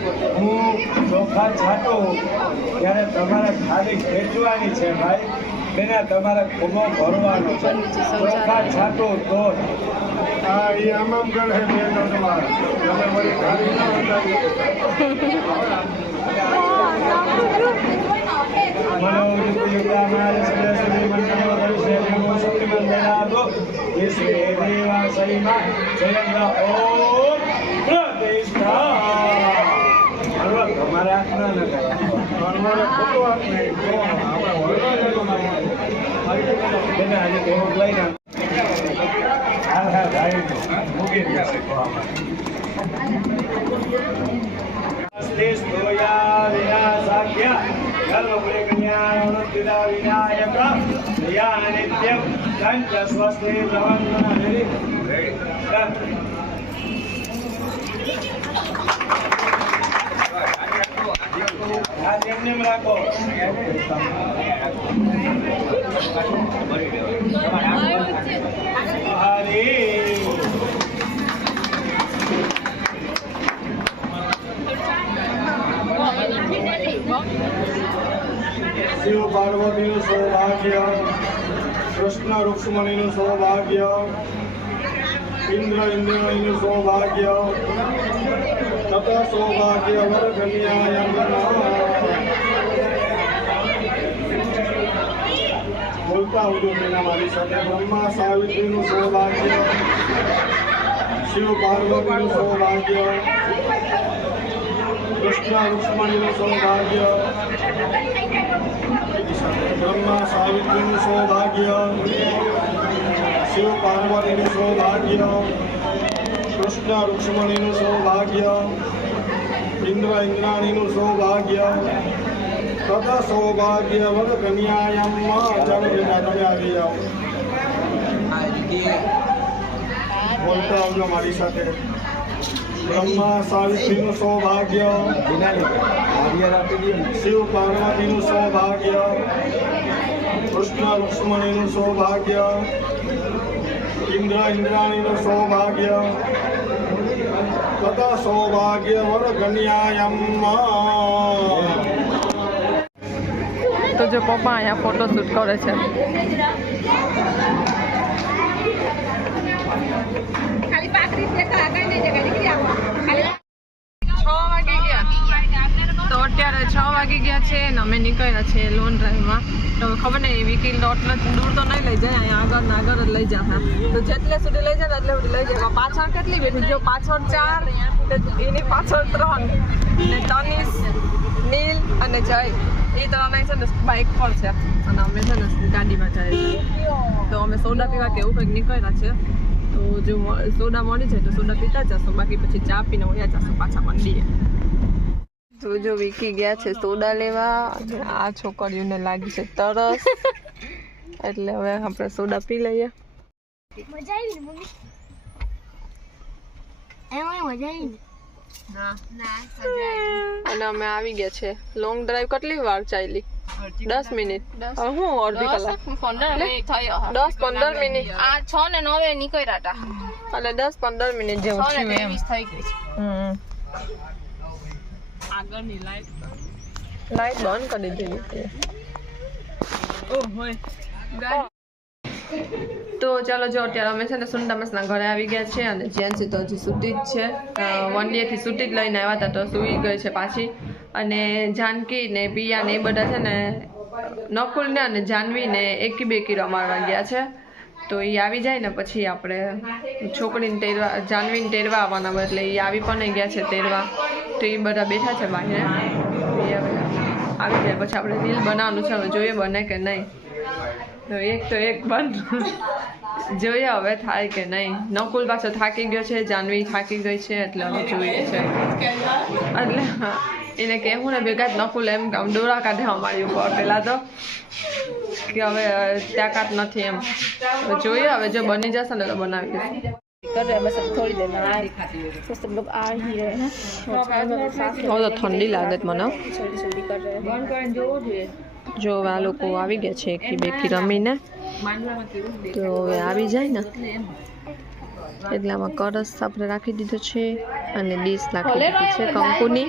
હું ચોખા છાંટું ત્યારે તમારે ખાલી ખેંચવાની છે ભાઈ. તેના તમારે ખૂબો ભરવાનો છે. ચોખા છાંટું તો હા એ આમ આમ કરે જય દેવા શરીમાં જય ઓમ થાય અમારે ખોટું હાથ નહીં તો આપણે રાખો શિવ પાર્વતીનું સૌભાગ્ય કૃષ્ણ રૂક્ષ્મણીનું સૌભાગ્ય ઇન્દ્ર ઇન્દ્રણીનું સૌભાગ્ય તથા સૌભાગ્ય વર બોલતા આવજો મારી સાથે બ્રહ્મા સાવિત્રીનું સૌભાગ્ય શિવ પાર્વતીનું સૌભાગ્ય કૃષ્ણ રૂક્ષ્મણીનું સૌભાગ્ય બ્રહ્મા સાવિત્રીનું સૌભાગ્ય શિવ પાર્વતીનું સૌભાગ્ય કૃષ્ણ રૂક્ષ્મણીનું સૌભાગ્ય ઇન્દ્ર ઇન્દ્રાણીનું સૌભાગ્ય તથા સૌભાગ્ય વર કન્યાયામમાં ચાલો બેટા તમે આવી જાઓ બોલતા મારી સાથે. બ્રહ્મા સાવિત્રીનું સૌભાગ્ય શિવ પાર્વતીનું સૌભાગ્ય કૃષ્ણ રૂક્ષ્મણીનું સૌભાગ્ય ઇન્દ્ર ઇન્દ્રાણીનું સૌભાગ્ય સૌભાગ્ય વર કન્યાયમમાં તો જો પપ્પા અહીંયા ફોટો શૂટ કરે છે. ખાલી પાકડી દેખા આગળ નહીં જગ્યા નીકળી આવો ખાલી છ વાગી ગયા તો અત્યારે છ વાગી ગયા છે ને અમે નીકળ્યા છે લોન ડ્રાઈવમાં તો ખબર નહીં વિકી એટલો દૂર તો નહીં લઈ જાય, અહીંયા આગળ ને આગળ જ લઈ જાય તો જેટલે સુધી લઈ જાય ને એટલે સુધી લઈ જાય. પાછળ કેટલી બેઠી? જો પાછળ ચાર એની પાછળ ત્રણ. ને તનિષ નીલ અને જય. એ ત્રણેય છે ને બાઇક પર છે. અને અમે છે ને ગાડીમાં જઈએ છીએ. તો અમે સોડા પીવા કે એવું કંઈક નીકળ્યા છે. તો જો સોના મળી જાય તો સોડા પીતા જશો. બાકી પછી ચા પીને વયા જશો પાછા મંડીએ. તો જો વિકી ગયા છે સોડા લેવા અને આ છોકરીઓને લાગી છે તરસ. એટલે હવે આપણે સોડા પી લઈએ. મજા આવી ને મમ્મી? એમાં મજા આવી ને? અને અમે આવી ગયા છે. લોંગ ડ્રાઈવ કેટલી વાર ચાલી? દસ મિનિટ. હું અડધી કલાક? પંદર મિનિટ થયો દસ પંદર મિનિટ. આ છ ને નવે નીકળ્યા હતા એટલે દસ પંદર મિનિટ જેવું થઈ ગઈ છે. હમ. લાઈટ બંધ કરી દીધી છે તો ચાલો જો અત્યારે અમે છે ને સુંદામસના ઘરે આવી ગયા છે અને જ્યાંથી તો હજી સૂતી જ છે. વન ડેથી સુતી જ લઈને આવ્યા હતા તો સૂઈ ગઈ છે પાછી. અને જાનકી ને પિયા ને એ બધા છે ને નકુલ ને અને જાનવી ને એકી બેકી રમાડવા ગયા છે. તો એ આવી જાય ને પછી આપણે છોકરીને તેરવા જાનવીને તેરવા આવવાના બદલે એ આવી પણ ગયા છે તેરવા તો એ બધા બેઠા છે બાહ્ય આવી જાય. પછી આપણે રીલ બનાવવાનું છે. હવે જોઈએ બને કે નહીં. તો એક તો એક બંધ. જોઈએ હવે થાય કે નહીં. નકુલ પાછો થાકી ગયો છે, જાનવી થાકી ગઈ છે, એટલે હવે જોઈએ છે. એટલે એને કહેવું ને, ભેગા જ નકુલ એમ આમ દોરા કાઢે અમારી ઉપર. પહેલાં તો કે હવે તાકાત નથી એમ. જોઈએ હવે જો બની જશે ને તો બનાવી દઈશું. ઠંડી લાગત મને. જો આ લોકો આવી ગયા છે એકી બેકી રમીને. તો હવે આવી જાય ને. એટલે આમાં કરસ આપણે રાખી દીધો છે અને ડીશ રાખી દીધી છે કંકુની.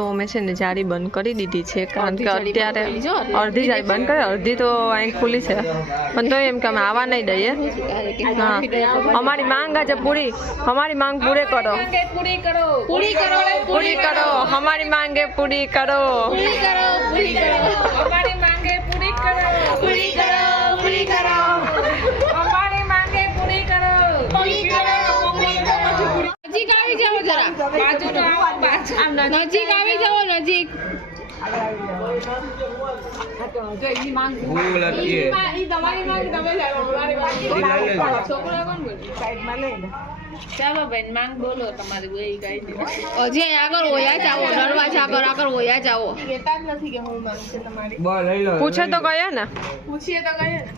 અમે છે ને જાળી બંધ કરી દીધી છે કારણ કે અત્યારે અડધી જાળી બંધ કરે અડધી તો અહીં ખુલ્લી છે. પણ તો એમ કે અમે આવવા નહીં દઈએ. હા. અમારી માંગ આજે પૂરી અમારી માંગ પૂરે કરો. પૂરી કરો પૂરી કરો પૂરી કરો અમારી માંગે પૂરી કરો. પૂરી કરો પૂરી કરો. અમારી માંગે પૂરી કરો પૂરી કરો પૂરી કરો. અમારી માંગે પૂરી કરો. પૂરી કરો નજીક આવી જાઓ જરા. બાજુ. નજીક આવી જાઓ નજીક. ઈ માં- ઈ તમારી માંગ તમે લાવો, અમારી માંગ છોકરો કોણ બોલે ચાલો બેન માંગ બોલો તમારી બે ગાઈ દે હજી આગળ ઓયા જાઓ દરવાજા આગળ આગળ ઓયા જાઓ પૂછે તો ગયા ને. પૂછીએ તો ગયા ને.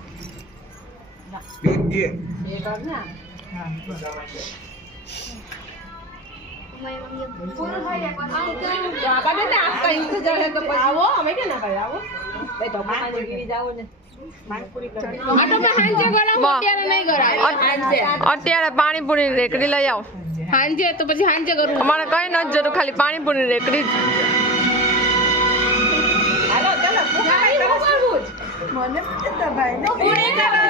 આ તો મેં હાંજે કરાવું, વાહ. અત્યારે પાણીપુરી રેકડી લઈ આવો. હાંજે તો પછી હાંજે કરું અમારે કઈ નથી જરૂર ખાલી પાણીપુરી રેકડી જ. પૂરી કરો,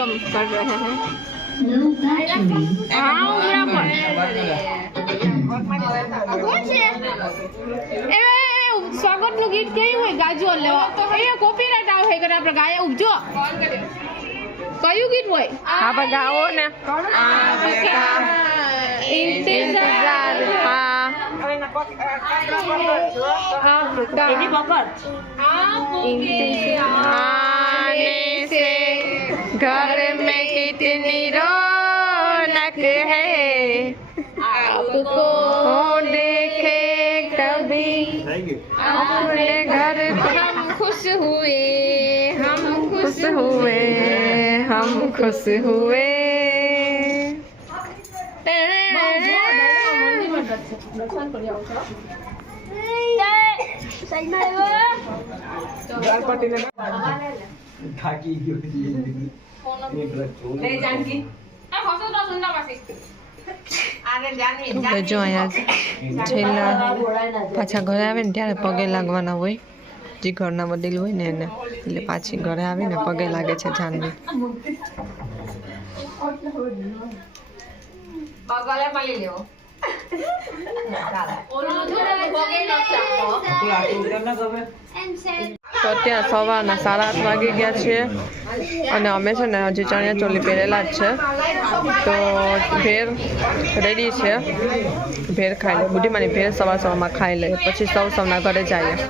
પૂરી કરો. કમ કર રહે હે હા, ઉમરા પર. કોણ છે? એ, સ્વાગતનું ગીત કેવું હોય ગાજો લેવા એ કોપીરાઇટ આવે કે આપણે ગાયા ઉપજો કયું ગીત હોય હા પણ ગાઓ ને ઇંતજાર હા आने से घर में कितनी रौनक है। आपको देखे कभी अपने घर हम खुश हुए हम खुश हुए हम खुश हुए। હવે જો અહીંયા છેલ્લા પાછા ઘરે આવે ને ત્યારે પગે લાગવાના હોય જે ઘરના વડીલ હોય ને એને એટલે પાછી ઘરે આવીને પગે લાગે છે જાનવી તો અત્યારે સવારના સાડા આઠ વાગી ગયા છીએ અને અમે છે ને હજી ચણિયા ચોલી પહેરેલા જ છે. તો ભેર રેડી છે. ભેર ખાઈ લે. બુઢીમાની ભેર સવાર સવારમાં ખાઈ લે. પછી સૌ સૌના ઘરે જઈએ.